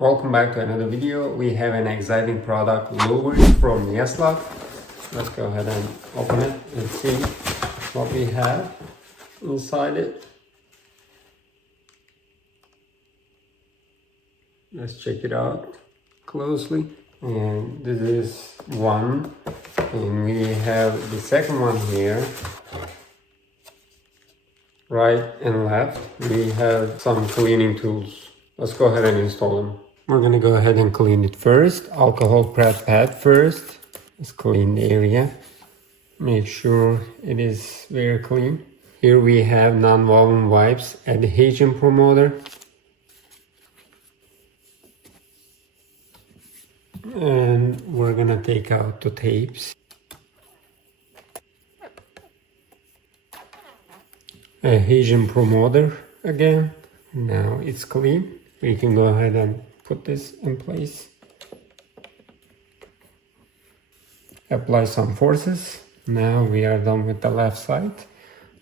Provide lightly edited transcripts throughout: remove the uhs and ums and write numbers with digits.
Welcome back to another video. We have an exciting product, Louvers from Yesla. Let's go ahead and open it and see what we have inside it. Let's check it out closely. And this is one, and we have the second one here. Right and left, we have some cleaning tools. Let's go ahead and install them. We're gonna go ahead and clean it first. Alcohol pad first. Let's clean the area. Make sure it is very clean. Here we have non-woven wipes, adhesion promoter. And we're gonna take out the tapes. Adhesion promoter again. Now it's clean. We can go ahead and put this in place. Apply some forces. Now we are done with the left side.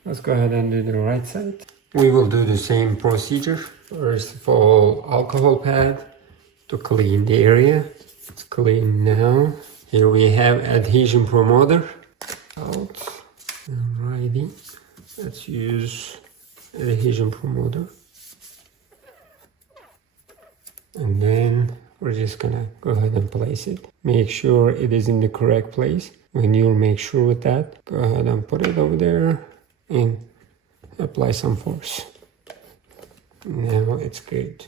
Let's go ahead and do the right side. We will do the same procedure. First of all, alcohol pad to clean the area. It's clean now. Here we have adhesion promoter. Out. Alrighty. Let's use adhesion promoter. And then we're just gonna go ahead and place it. Make sure it is in the correct place. When you'll make sure with that, go ahead and put it over there and apply some force. Now it's good.